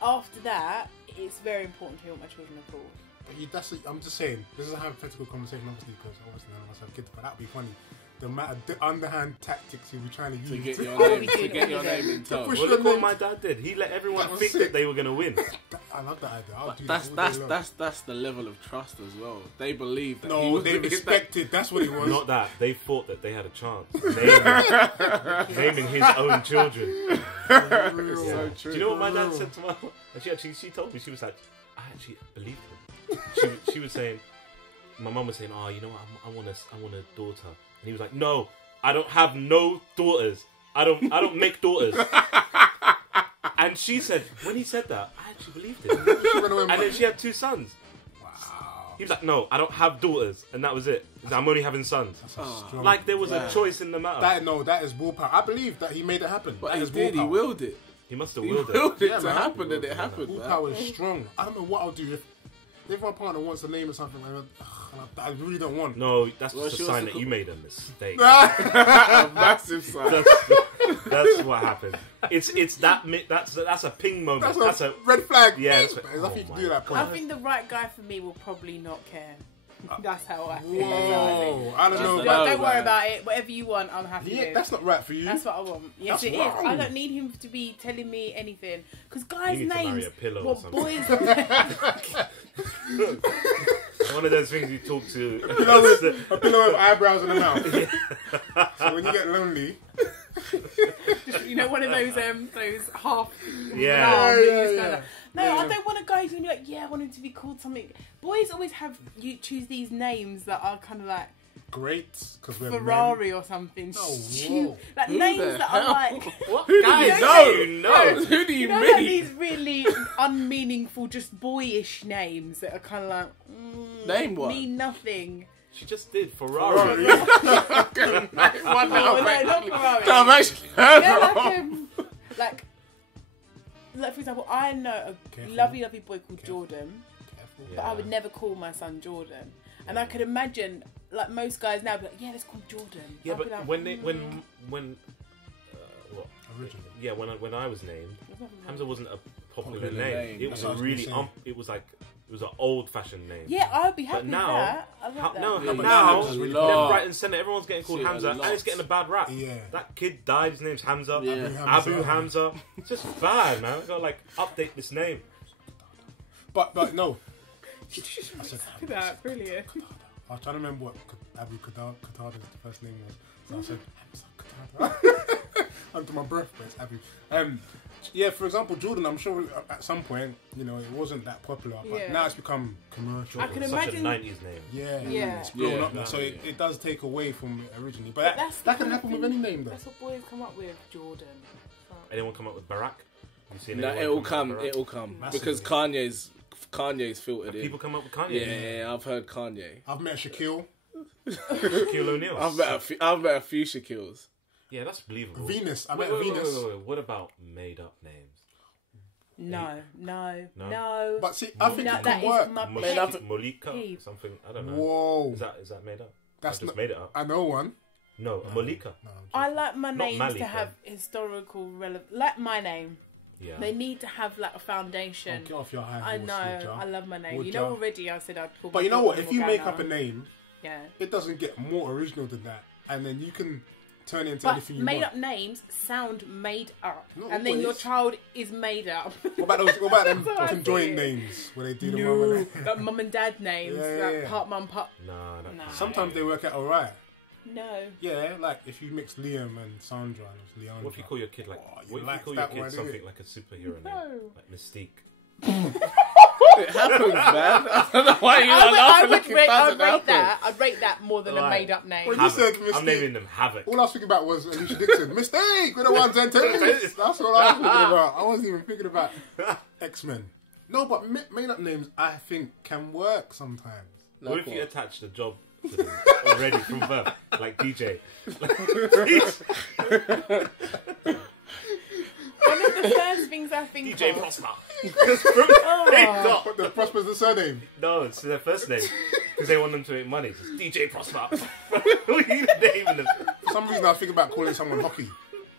after that, it's very important to hear what my children are called. I'm just saying, this is a hypothetical conversation, obviously, because obviously none of us have kids, but that'd be funny. The underhand tactics you'll be trying to use to get your name in top. Well, look what my dad did. He let everyone think that they were going to win. I love that idea. I'll do That's the level of trust as well. They believe that. No, they respected. That's what it was. Not that. They thought that they had a chance. Naming his own children. So true. Do you know what my dad said to my? And she told me, she was like, I actually believed him. She was saying, my mum was saying, oh, you know what, I want a daughter. And he was like, no, I don't have no daughters. I don't make daughters. And she said, when he said that, I actually believed him. And then she had 2 sons. Wow. He was like, no, I don't have daughters. And that was it. I'm only having sons. Like there was a choice in the matter. That is willpower. I believe that he made it happen. But he did, he willed it. He must have He willed willed it. it to happen and it happened. Willpower is strong. I don't know what I'll do if my partner wants a name or something like that, I really don't want. No, that's just a sign that you made a mistake. A massive sign. That's what happened. It's that's a ping moment. That's a red flag. Yeah, there's nothing to do that. I think the right guy for me will probably not care. That's how I feel. Whoa, I don't know. Don't worry about it. Whatever you want, I'm happy with. That's not right for you. That's what I want. Yes, it is. I don't need him to be telling me anything. Because guys' You need to names, marry a pillow or something. boys. One of those things you talk to. A pillow with eyebrows in the mouth. So when you get lonely. You know, one of those half. Yeah. No, I don't want a guy who's like, I want him to be called something. Boys always you choose these names that are kind of like great, because we're Ferrari or something. Oh, whoa. Like names that are like What? Guys, no. Who do you like mean? these really unmeaningful, just boyish names that are kind of like Name one. mean nothing. She just did Ferrari. One No, not Ferrari. No, I've actually heard like for example, I know a Careful. lovely boy called Jordan, Careful. but I would never call my son Jordan. And I could imagine, like most guys now, be like, let's call him Jordan. Yeah, I'll but be like, when Originally. yeah, when I was named, There's nothing wrong. Hamza wasn't a popular Popular name. name. It was That's a what I was really gonna say. it was an old-fashioned name. Yeah, I'd be happy But now, with that. I like that. No, Yeah, but now Hamza's really left, lot. right, and centre, everyone's getting called See, a Hamza, and lot. it's getting a bad rap. Yeah. That kid died. His name's Hamza. Yeah. Abu Hamza. It's just bad, man. We gotta update this name. But no. Look at that, brilliant. I was trying to remember what Abu Qatada's first name was. So I said Hamza Qatada. Under my breath, but it's Abu. Yeah, for example, Jordan, I'm sure at some point, it wasn't that popular, but Yeah. now it's become commercial. I can Such imagine- a 90s name. Yeah. It's blown Yeah. up now, so it does take away from it originally. But that's that the can kind of happen with thing- any name, though. That's what boys come up with, Jordan. Anyone come up with Barack? You seen No, anyone it'll up come. with Barack? It'll come Massively. because Kanye's filtered in. People come up with Kanye. Yeah, I've heard Kanye. I've met Shaquille. Shaquille O'Neal. I've met a few Shaquilles. Yeah, that's believable. Venus. I Wait, met wait, Venus. wait. What about made-up names? No. But see, I think No, it that can is work. my Molika? peeve. Something, I don't know. Whoa. Is that made up? That's I just not- made it up. I know one. No, a Molika. No, I like my Not names Malik, to have historical relevance. Like my name. Yeah. They need to have like a foundation. get off your high I horse, know. Woodjar. I love my name. Would You know ya? already I said I'd call But my you know daughter what? If you make Morgana. up a name, Yeah. it doesn't get more original than that, and then you can turn it into But anything you made want. up names sound made up. Not and then your always. child is made up. What about them That's how I see conjoined it. names where they do the No. mum and Like mum and dad names. Yeah. Like part mum, part... Nah, that No. Sometimes they work out alright. No. Yeah, like if you mix Liam and Sandra and it's Leandra. What if you call your kid Oh, you what if you like call your that kid one, something innit? like a superhero No. name, like Mystique? It happens, man. I don't know why you're I laughing would like it rate, doesn't I'd rate happen. that. I'd rate that more than a Right. made up name. When you said Havoc. I'm Mystique, naming them Havoc. all I was thinking about was Alicia Dixon. Mistake with the ones and twos. That's all I was thinking about. I wasn't even thinking about X-Men. No, but made up names I think can work sometimes. What if you attached a job to them already from birth, like DJ? One of the first things I think DJ of? Prosper. But the Prosper's the surname. No, it's their first name because they want them to make money. It's DJ Prosper. What are you naming them? For some reason, I was thinking about calling someone Hockey.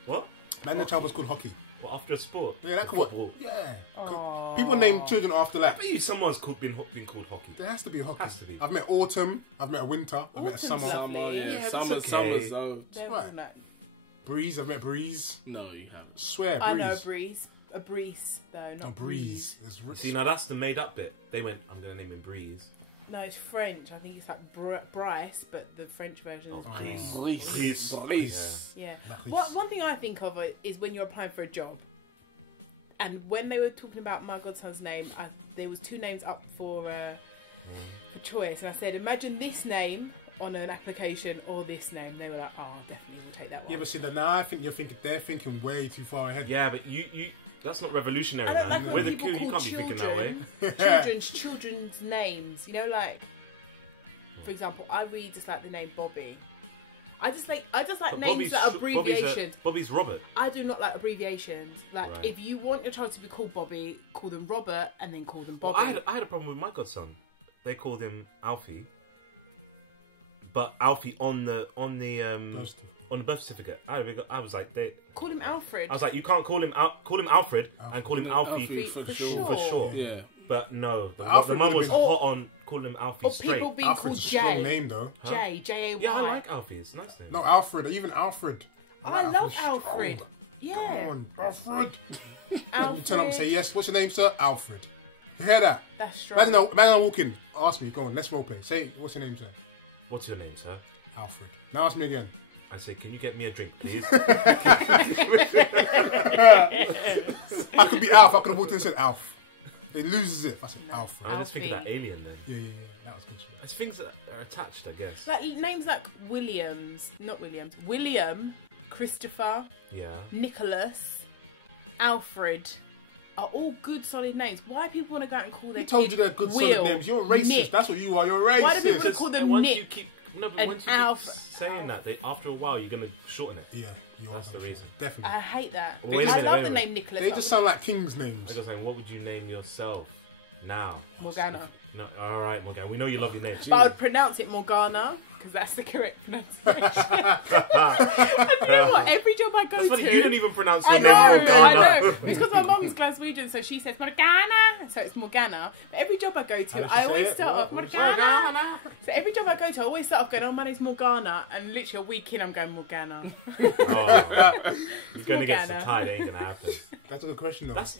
What? Man, the child was called Hockey. What, after a sport? Yeah, that could football. Yeah. People name children after that. I bet you someone's been called hockey. There has to be a Hockey. Has to be. I've met autumn. I've met a winter. I've met a Autumn's summer. lovely. Summer, yeah. Yeah, Summer's so. They're Right. all like- Breeze. I've met Breeze. No, you haven't. Swear, Breeze. I know a breeze. A breeze, though, not No, Breeze. It's rich. See, now that's the made up bit. They went, I'm going to name him Breeze. No, it's French. I think it's like Bryce, but the French version is Breeze. Breeze. Breeze. Yeah. Breeze. One thing I think of is when you're applying for a job. And when they were talking about my godson's name, there was 2 names up for choice. And I said, imagine this name on an application or this name. They were like, oh, definitely we'll take that one. Yeah, but see, now I think they're thinking way too far ahead. Yeah, but you that's not revolutionary, I don't man. like With when the Coup, people you call can't be thinking that way. children's names. You know, like, for example, I really just like the name Bobby. I just like But names that are abbreviations. Bobby's Robert. I do not like abbreviations. Like, Right. if you want your child to be called Bobby, call them Robert and then call them Well, Bobby. I had a problem with my godson. They called him Alfie, but Alfie on the birth certificate. I was like, Call him Alfred. I was like, you can't call him Alfred and call him Alfie for sure. Yeah. But no, the Alfred mum was would've been- hot on calling him Alfie or straight. people being Alfred's called a strong Jay. name, though. J-A-Y. Yeah, I like Alfie. It's a nice name. No, Alfred. Even Alfred. I love Alfred's Alfred. strong. Yeah. Come on, Alfred. Alfred. You turn up and say, yes, what's your name, sir? Alfred. You hear that? That's strong. Imagine I walk in. Ask me. Go on, let's roleplay. Say, what's your name, sir? What's your name, sir? Alfred. Now ask me again. I say, can you get me a drink, please? I could be Alf. I could have walked in and said Alf. It loses it if I said Alfred. I just think of that alien then. Yeah. That was good. It's things that are attached, I guess. Like names like William, Christopher, Yeah. Nicholas, Alfred are all good solid names. Why do people want to go out and call their Who told kid you they're good Will, solid names? You're a racist. Nick? That's what you are. You're a racist. Why do people call them once Nick? you keep but and once you Alf- keep saying that, after a while you're gonna shorten it. Yeah, you are. That's the reason. Definitely. I hate that. Wait a I minute, love wait a the minute. name Nicholas. They just sound like kings' I names. was saying, what would you name yourself now? Morgana. No, all right, Morgan. We know you love your name. But I would pronounce it Morgana because that's the correct pronunciation. And you know what? Every job I go That's funny. to, You don't even pronounce your I name know, Morgana. I know. It's because my mum's Glaswegian, so she says Morgana, so it's Morgana. But every job I go How to, does she I say always it? start off What does she Morgana. So every job I go to, I always start off going, "Oh, my name's Morgana," and literally a week in, I'm going Morgana. Oh, you're gonna get Morgana. some tired. It ain't gonna happen. That's a good question, though. That's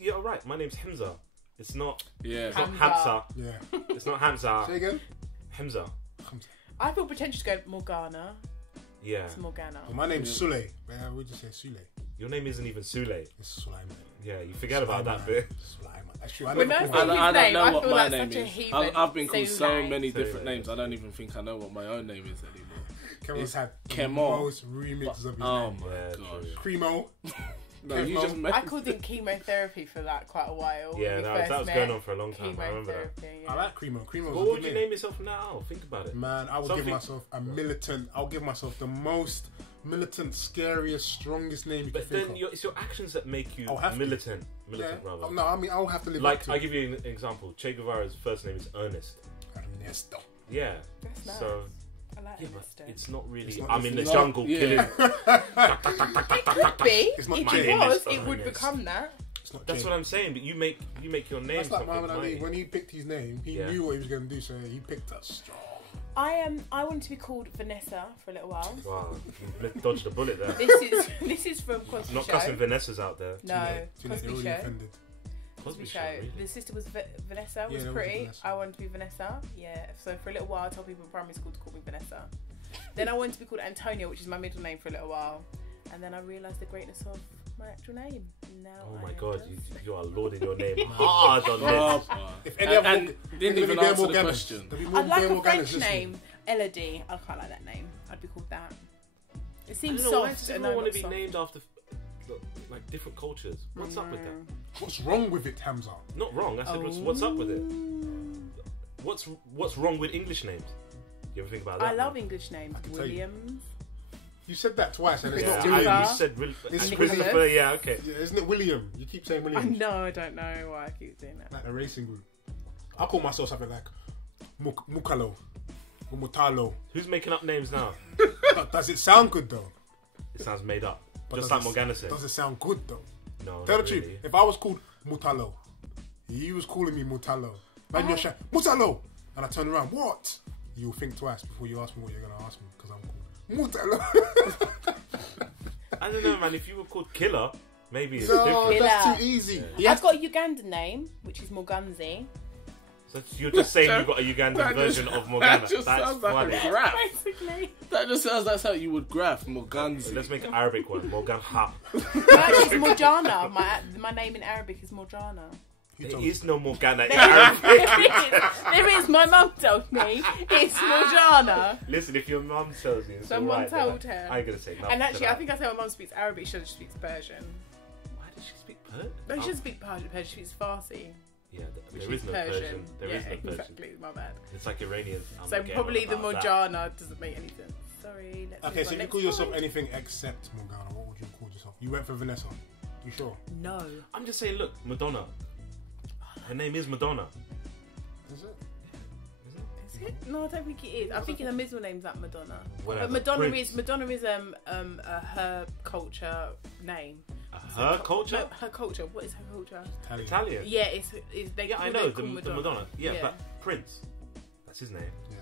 you're right. My name's Hamza. It's not. Yeah. It's not Hamza. Hamza. Yeah. It's not Hamza. Say again. Hamza. I feel pretentious going Morgana. Yeah. It's Morgana. Well, my name's Sule. We just say Sule. Your name isn't even Sule. It's Sulaiman. Yeah, you forget about that bit. Sulaiman. That's true. I When never I call say him- his I don't name, know I what feel my like name such a is. heathen. I've been called so Sulai. many Sulai. different names. I don't even think I know what my own name is anymore. Kevin's had the Kemo. most remixes of his Oh name. my Yeah, gosh. true. Cremo. No, you just I called it chemotherapy for like quite a while. Yeah, when we that first was met. going on for a long time. I remember that. Chemotherapy, I yeah. like Cremo. Cremo's But a what good would you name yourself now? Think about it. Man, I would Something- give myself a militant. I'll give myself the most militant, scariest, strongest name you But can think then of. it's your actions that make you I'll have to. militant. Yeah. Militant, rather. No, I mean I'll have to live Like, up to I give you an example. Che Guevara's first name is Ernest. Ernesto. Yeah. That's nice. So, I like yeah, it. but it's not really. It's not- I'm in the it's jungle yeah. killing. It could be. It's not If my it name, was, it's it would Ernest. become that. It's not That's James. what I'm saying. But you make your name That's like something. Muhammad Ali. mighty. When he picked his name, he Yeah. knew what he was going to do, so he picked us strong. I wanted to be called Vanessa for a little while. Wow, you dodged a bullet there. This is from Cosby Not Show. cussing Vanessa's out there. No, Too late, they're Cosby already Show. offended. Cosby Show. really? The sister was Vanessa. Yeah, Was there was pretty. Vanessa. I wanted to be Vanessa. Yeah. So for a little while, I told people in primary school to call me Vanessa. Then I wanted to be called Antonia, which is my middle name, for a little while. And then I realised the greatness of my actual name. Now Oh I my am God, just- you are lording your name hard on Oh, this. If any other and didn't even answer the question. I'd like a French name. Elodie. I quite like that name. I'd be called that. It I seems don't know, why soft. does and everyone I'm want not to be soft. named after like different cultures? What's up with that? What's wrong with it, Hamza? Not wrong. I said, what's up with it? What's wrong with English names? You ever think about that? I love English names. can tell you. Williams. You said that twice, and it's Yeah, not Christopher. William. you said It's Christopher. Yeah, okay. Yeah, isn't it William? You keep saying I William. know, I don't know why I keep doing that. Like the racing group. I call myself something like Mukalo or Mutalo. Who's making up names now? Does it sound good though? It sounds made up. But Just does like it- Morgana said. Does it sound good though? No, Tell not the truth. really. If I was called Mutalo, you was calling me Mutalo, man, you're shy, Mutalo, and I turn around, what? You'll think twice before you ask me what you're gonna ask me because I'm called Mutalo. I don't know, man. If you were called Killer, maybe it's No, different. that's Killer. too easy. I've got a Ugandan name, which is Morganzi. So you're just saying you've got a Ugandan version of Morgana. That just That's sounds like funny. a graph. Basically. That just sounds like something you would graph. Morganzi. Let's make an Arabic one. Morgan Ha. Actually, it's Morjana. My name in Arabic is Morjana. There is no Morgana in Arabic. There is. My mum told me it's Morjana. Listen, if your mum tells you, it's Someone alright, told then her. I ain't gonna say nothing. And actually, to I that. think I said my mum speaks Arabic. She just speaks Persian. Why does she speak Persian? No, she doesn't speak Persian. She speaks Farsi. Yeah, Which there is no Persian. There yeah, is no Persian. exactly. My bad. It's like Iranian. I'm So getting probably on the about that. Morjana doesn't make any sense. Sorry. Let's Okay, move so on. if you Next call yourself point. anything except Morgana, what would you call yourself? You went for Vanessa. You sure? No. I'm just saying, look, Madonna. Her name is Madonna. Is it? Is it? No, I don't think it is. I think her middle name's like Madonna. Whatever. But Madonna Prince. is her culture name. Her culture? No, her culture. What is her culture? Italian. Italian. Yeah, it's they. Yeah, I they know call the Madonna. Yeah, Yeah. but Prince. That's his name. Yeah,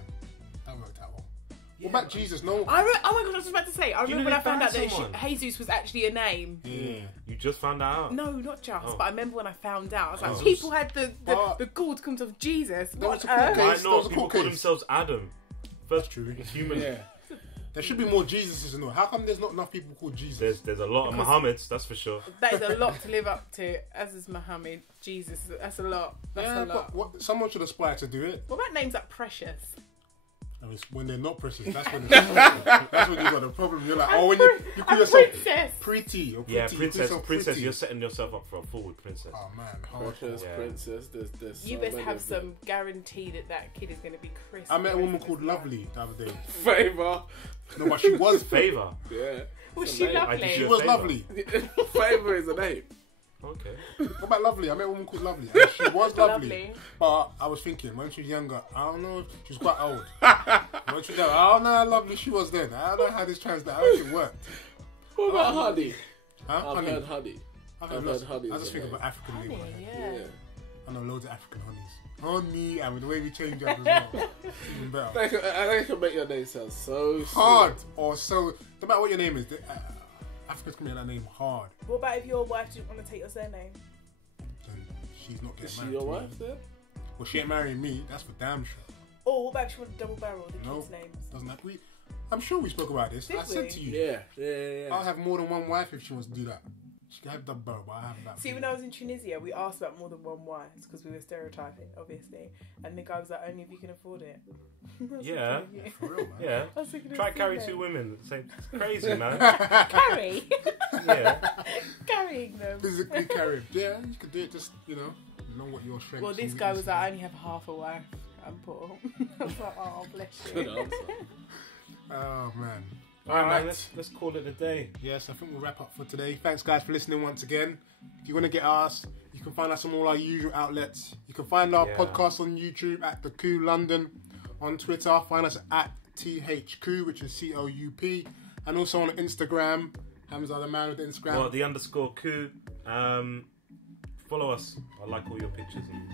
that worked out well. Yeah. What about Jesus? No. Oh my god, I was just about to say. I You remember know when I they found out banned that someone. Jesus was actually a name. Yeah. You just found that out. No, not just. Oh. But I remember when I found out. I was like, Oh. people had the But- gall to come to Jesus. There What was on a court earth? case. Why There was not? a People court call case. themselves Adam. First True. human. Yeah. There should be more Jesuses in all. How come there's not enough people called Jesus? There's a lot of Because- Muhammads, that's for sure. That is a lot to live up to. As is Muhammad, Jesus. That's a lot. That's yeah, a lot. but someone should aspire to do it. What about names like Precious? And it's when they're not precious, that's when that's when you got a problem. You're like, oh, when you call I'm yourself Princess. pretty or pretty, Yeah, you call princess, yourself princess, pretty. you're setting yourself up for a fall with princess. Oh man, Precious hardcore. Yeah. princess. There's You so best many have of them. some guarantee that kid is going to be Chris. I met a woman Christmas called time. Lovely the other day. Favor. No, but she was Favor. Yeah. Was It's she a name. I did lovely? She you- was Favour. lovely. Favor is a name. Okay. What about Lovely? I met a woman called Lovely. And she was lovely. Lovely. But I was thinking, when she was younger, I don't know, she was quite old. When she was younger, I don't know how lovely she was then. I don't know how this translates, how it worked. What about Honey? Huh? I've Honey. heard Honey. I've heard lots- honey I is just a think name. about African Honey, names. yeah. Yeah. I know loads of African honeys. Honey, and with the way we change up as well. Even better. I think it can make your name sound so Hard or so. No matter what your name is, Africans can make that name hard. What about if your wife didn't want to take your surname? Then she's not Is getting she married. your to me. wife then? Well, she ain't marrying me. That's for damn sure. Or what about if she wanted double barrel the No, kids' names? doesn't that? I'm sure we spoke about this. Did I said we? to you, Yeah. I'll have more than one wife if she wants to do that. She can have double barrel, but I have that. See, when I was in Tunisia, we asked about more than one wife because we were stereotyping, obviously. And the guy was like, only if you can afford it. I was Yeah. thinking, yeah. For real, man. Yeah. I was thinking, Try of carry surname. 2 women. It's crazy, man. Carry? Yeah. Carrying them. Physically carried. Yeah, you could do it. Just know what your strengths. Well, this and guy was weaknesses like, I are. only have half a wife. I'm poor. I was like, oh, bless Good you. answer. Oh man. Alright, man, let's call it a day. Yes, I think we'll wrap up for today. Thanks, guys, for listening once again. If you want to get us, you can find us on all our usual outlets. You can find our Yeah. podcast on YouTube at the Coup London. On Twitter, find us at THCoup, which is COUP, and also on Instagram. Hamza, the man with the Instagram. Well, the _coup. Follow us. I like all your pictures and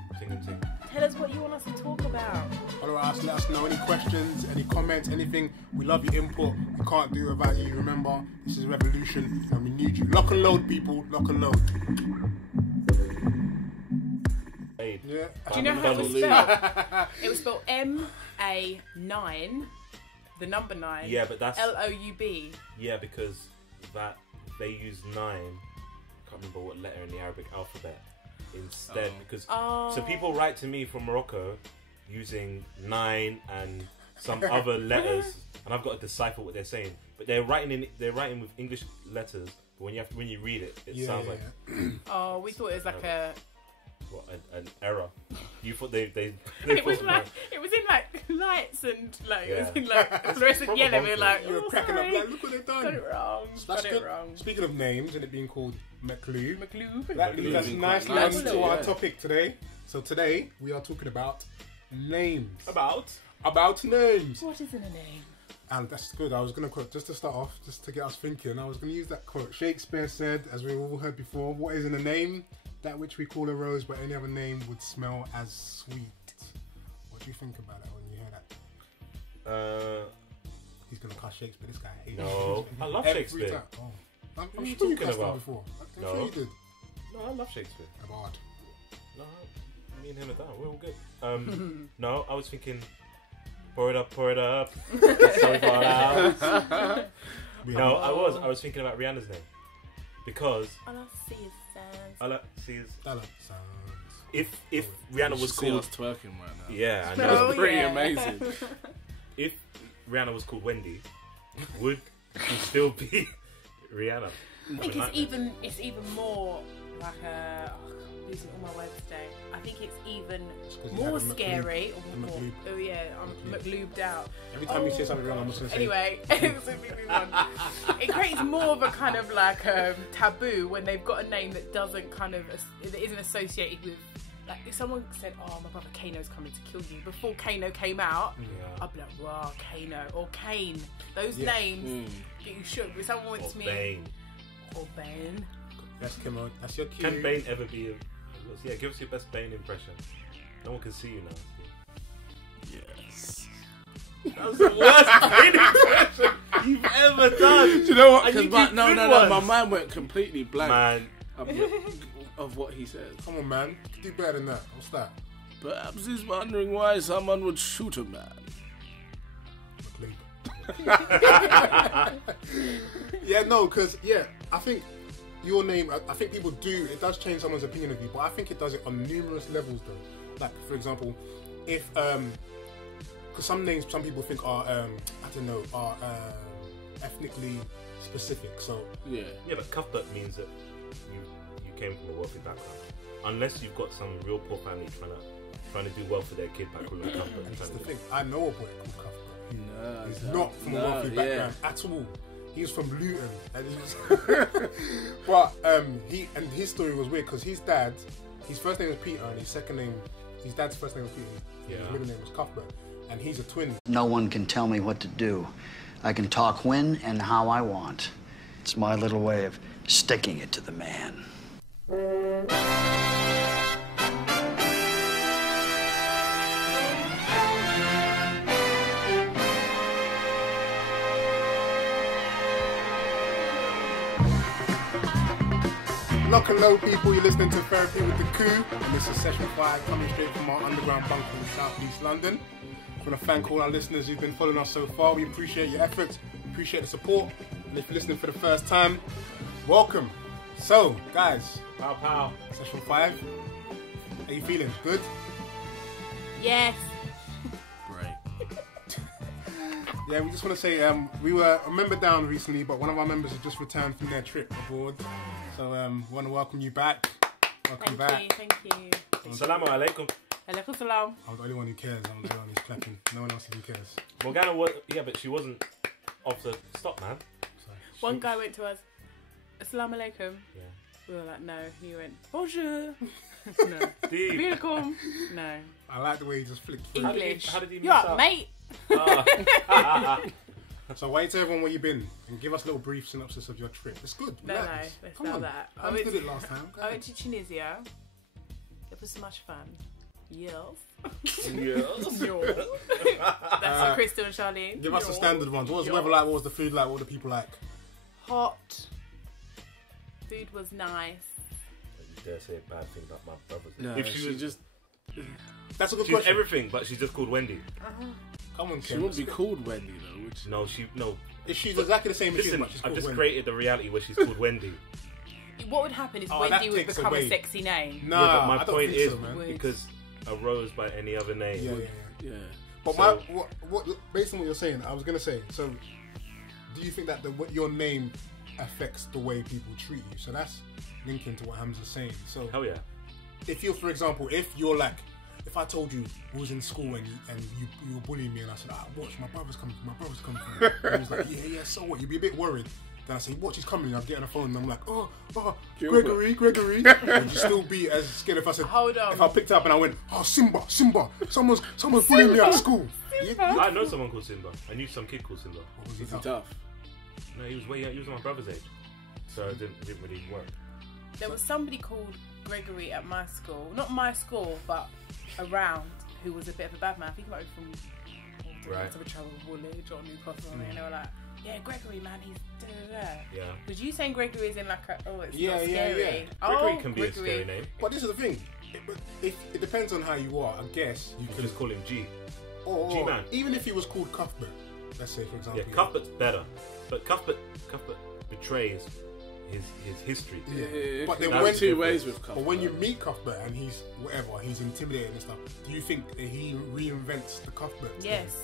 ting. Tell us what you want us to talk about. Follow us, let us know any questions, any comments, anything. We love your input. We can't do it without you. Remember, this is revolution and we need you. Lock and load, people. Lock and load. Hey, Yeah. Do you know how it was spelled? It was spelled MA9, the number 9. Yeah, but that's LOUB. yeah because that they use 9. I can't remember what letter in the Arabic alphabet instead because so people write to me from Morocco using 9 and some other letters, and I've got to decipher what they're saying. But they're writing with English letters, but when you read it, it sounds like Oh, we thought it was like an error. You thought they It was like it was in like lights and like it was in like fluorescent yellow. We were like, You were cracking up like, look what they've done. Got it wrong. That's Got good. it wrong. Speaking of names and it being called McLuh, McLuh. that leads us Quite nicely nice on to though, our yeah. topic today. So today we are talking about names. about. About names. What is in a name? And that's good. I was going to quote, just to start off, just to get us thinking, I was going to use that quote. Shakespeare said, as we've all heard before, what is in a name? That which we call a rose, but any other name would smell as sweet. What do you think about that when you hear that? He's going to cuss Shakespeare. This guy hates No, Shakespeare. I love Every Shakespeare. time. Oh. I'm What are you sure you talking cussed him about? before. I'm No. sure you did. No, I love Shakespeare. About. No, me and him are done. We're all good. No, I was thinking, pour it up, pour it up. So far out. No, I was thinking about Rihanna's name because All I see is sands. all I see is That sounds. if Rihanna was You should see called us twerking right now. yeah, I That know. was pretty yeah. amazing. If Rihanna was called Wendy, would she still be Rihanna? I think it's even more like a. I'm losing all my words today. I think it's even 'cause you more had a scary. a Or more, McLube. oh yeah, I'm McLubed out. Every time you say something wrong, I'm just going to say. Anyway, so we move on. It creates more of a kind of like taboo when they've got a name that doesn't kind of that isn't associated with. Like if someone said, "Oh, my brother Kano's coming to kill you," before Kano came out, I'd be like, "Wow, Kano or Kane." Those names get you shook. If someone went Or to me, Bane. or Bane. That's Kimmo. That's your cue. Can Bane ever be a... Yeah, give us your best Bane impression. No one can see you now. Yes. That was the worst Bane impression you've ever done. Do you know what? And you Because do no, good my ones. mind went completely blank Man, of what he said. Come on, man. You can do better than that. What's that? Perhaps he's wondering why someone would shoot a man. Yeah, no, because, I think your name, I think people do, it does change someone's opinion of you, but I think it does it on numerous levels though. Like, for example, if, because some names, some people think are, are ethnically specific, so. Yeah. yeah, but Cuthbert means that you came from a wealthy background. Unless you've got some real poor family trying to do well for their kid back with Cuthbert. That's the thing. I know a boy called Cuthbert. No, He's not from a wealthy background at all. He's from Luton, and but his story was weird because his first name was Peter, and his dad's first name was Peter. His middle name was Cuthbert, and he's a twin. No one can tell me what to do. I can talk when and how I want. It's my little way of sticking it to the man. Lock and low, people. You're listening to Therapy with the Coup, and this is session 5 coming straight from our underground bunker in South East London. I want to thank all our listeners who've been following us so far. We appreciate your efforts, appreciate the support, and if you're listening for the first time, welcome. So, guys, Pow pow. session 5. How you feeling? Good? Yes. Great. Yeah, we just want to say we were a member down recently, but one of our members has just returned from their trip abroad. So we want to welcome you back. Welcome back. Thank you. Assalamu alaikum. Alaikum salam. I'm the only one who cares. I'm the only one who's clapping. No one else even cares. Morgana was, yeah, but she wasn't off the stop, man. One guy went to us, Assalamu alaikum. Yeah. We were like, no. He went, bonjour. No. Deep. Welcome. No. I like the way he just flicked through. English. How did he You're mess up, up? mate. So why tell everyone where you've been and give us a little brief synopsis of your trip. It's good. No, Relax. let's Come not on. that. I did it last time. Go I ahead. went to Tunisia. It was so much fun. Yes. Yes. That's for Crystal and Charlene. Give us the standard ones. What was the weather like? What was the food like? What were the people like? Hot. Food was nice. You dare say a bad thing about my brothers. No, If she was just That's a good she's question. everything, but she's just called Wendy. Come on, she Ken. wouldn't be called Wendy though, would she? No. If she's exactly the same as she is, Listen, but she's I've called just Wendy. created the reality where she's called Wendy. What would happen is Oh, Wendy that would takes become away. a sexy name. Nah, Yeah, but my I don't point think is so, man. Would- because a rose by any other name. Yeah, would- yeah, yeah. Yeah. But So- what based on what you're saying, I was gonna say. So, do you think that what your name affects the way people treat you? So that's linking to what Hamza's saying. So, Hell yeah. if you're, for example, if you're like if I told you we was in school and you were bullying me and I said, watch, my brother's coming, and he was like, yeah, so what? You'd be a bit worried. Then I say, watch, he's coming, and I'll get on the phone and I'm like, Gregory. Would you still be as scared if I said, hold on, if I picked up and I went, Simba, someone's bullying me at school? I know someone called Simba. I knew some kid called Simba. Was he Tough. No, he was my brother's age, so it didn't really work. there was somebody called Gregory at my school, not my school, but around, who was a bit of a bad man. I think he might be from a travel Woolwich or Newcastle, and they were like, yeah, Gregory, man, he's da-da-da. Yeah. Was you saying Gregory is in like a, it's not scary? Gregory can be a scary name. But this is the thing. It depends on how you are. I guess you can just call him G. Or G-man. Even if he was called Cuthbert, let's say, for example. Yeah, Cuthbert's better. But Cuthbert betrays his history. Yeah. But there went two ways with Cuthbert. But when you meet Cuthbert and he's intimidating and stuff, do you think that he reinvents the Cuthbert? Yes,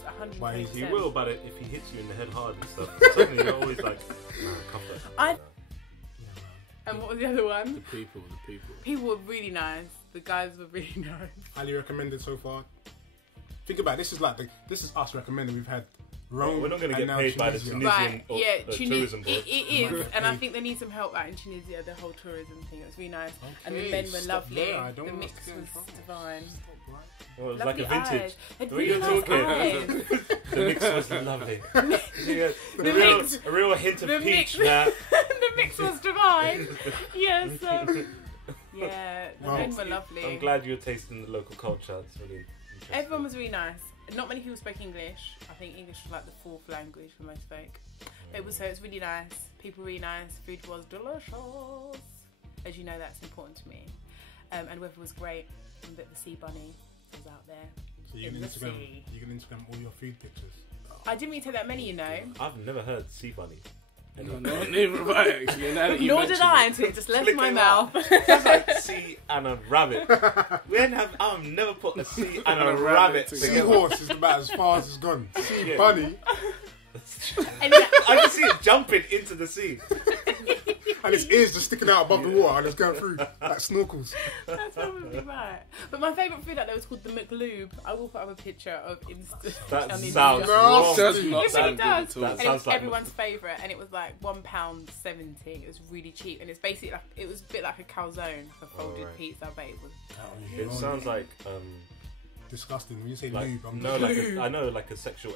100%. He will, but if he hits you in the head hard and stuff, suddenly you're always like, Cuthbert. And what was the other one? The people. People were really nice. The guys were really nice. Highly recommended so far. Think about it, this is us recommending. We've had Rome. We're not going to get paid by the Tunisian tourism board. It is, and I think they need some help out in Tunisia. The whole tourism thing, it was really nice, and the men were lovely. The mix was divine. Well, it was like a vintage. The way you're talking, the mix was lovely. A real hint of peach there. The mix was divine. Yes. Yeah, the men were lovely. I'm glad you were tasting the local culture. It's really interesting. Everyone was really nice. Not many people spoke English. I think English was like the fourth language for most folk. It was really nice. People really nice. Food was delicious. As you know, that's important to me. And weather was great. And the sea bunny was out there. So you can Instagram all your food pictures. I didn't really take that many, you know. I've never heard sea bunny. No, neither have I actually. Nor did I until it just left my mouth. Sounds like sea and a rabbit. I've never put a sea and a rabbit together. Seahorse is about as far as it's gone. Sea bunny. I can see it jumping into the sea. And its ears just sticking out above the water and it's going through like snorkels. That's probably right. But my favourite food out there was called the McLoob. I will put up a picture of Insta. That sounds wrong. It really does. And it was everyone's favourite, and it was like £1.70. It was really cheap, and it's basically like, it was a bit like a calzone, a folded pizza, but it was. It sounds like disgusting when you say like, lube. I know like a sexual